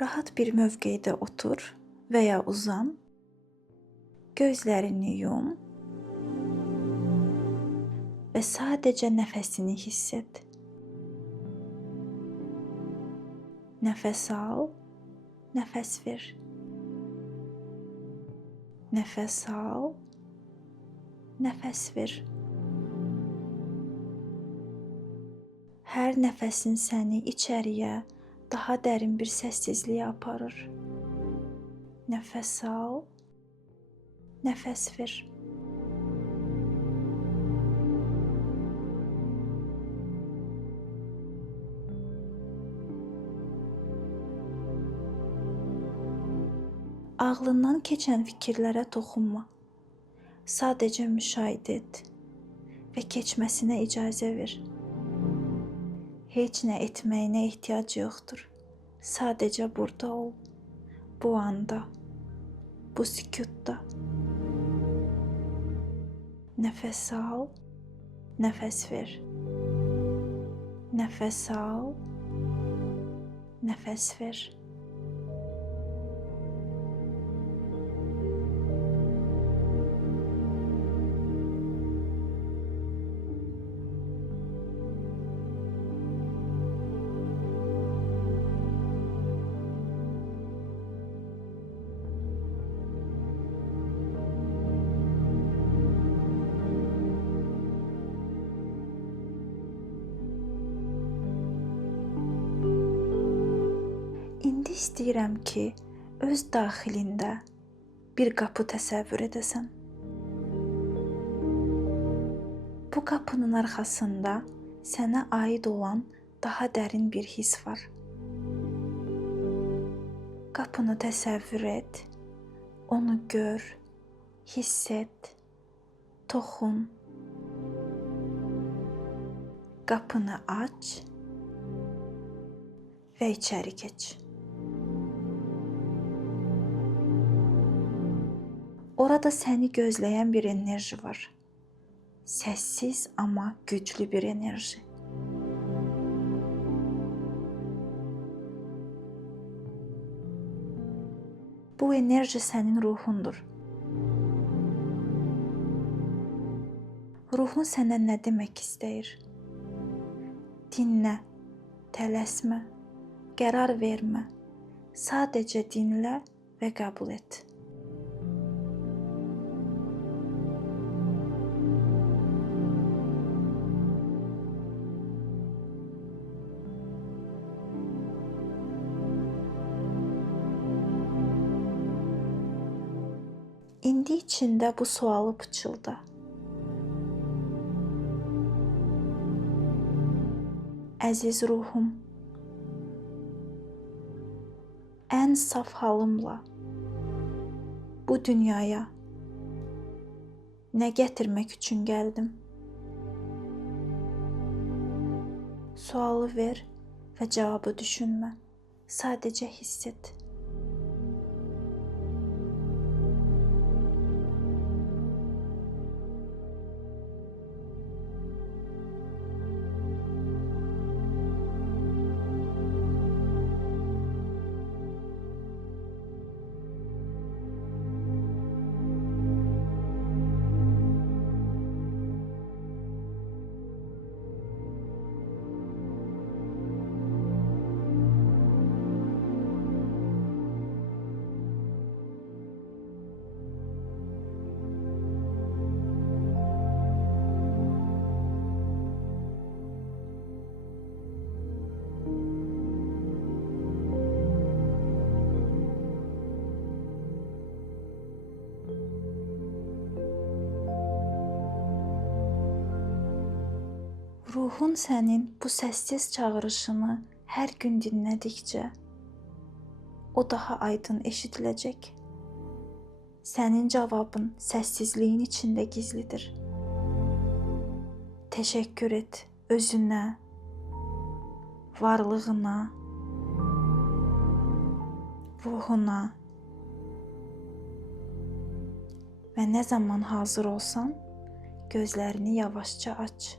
Rahat bir mövqedə otur və ya uzan. Gözlərini yum və sadəcə nəfəsini hiss et. Nəfəs al, nəfəs ver. Nəfəs al, nəfəs ver. Hər nəfəsin səni içəriyə, daha dərin bir səssizliyə aparır. Nəfəs al, nəfəs ver. Ağlından keçən fikirlərə toxunma. Sadəcə müşahidə et və keçməsinə icazə ver. Heç nə etməyinə ehtiyac yoxdur. Sadəcə burada ol, bu anda, bu sükutda. Nəfəs al, nəfəs ver. Nəfəs al, nəfəs ver. İndi istəyirəm ki, öz daxilində bir qapı təsəvvür edəsən. Bu qapının arxasında sənə aid olan daha dərin bir his var. Qapını təsəvvür et, onu gör, hiss et, toxun. Qapını aç və içəri keç. Orada səni gözləyən bir enerji var. Səssiz, amma güclü bir enerji. Bu enerji sənin ruhundur. Ruhun sənə nə demək istəyir? Dinlə, tələsmə, qərar vermə. Sadəcə dinlə və qəbul et. İndi içində bu sualı pıçılda. Əziz ruhum, ən saf halımla bu dünyaya nə gətirmək üçün gəldim? Sualı ver və cavabı düşünmə. Sadəcə hiss et. Ruhun sənin bu səssiz çağırışını hər gün dinlədikcə o daha aydın eşidiləcək. Sənin cavabın səssizliyin içində gizlidir. Təşəkkür et özünə, varlığına, ruhuna və nə zaman hazır olsan, gözlərini yavaşca aç.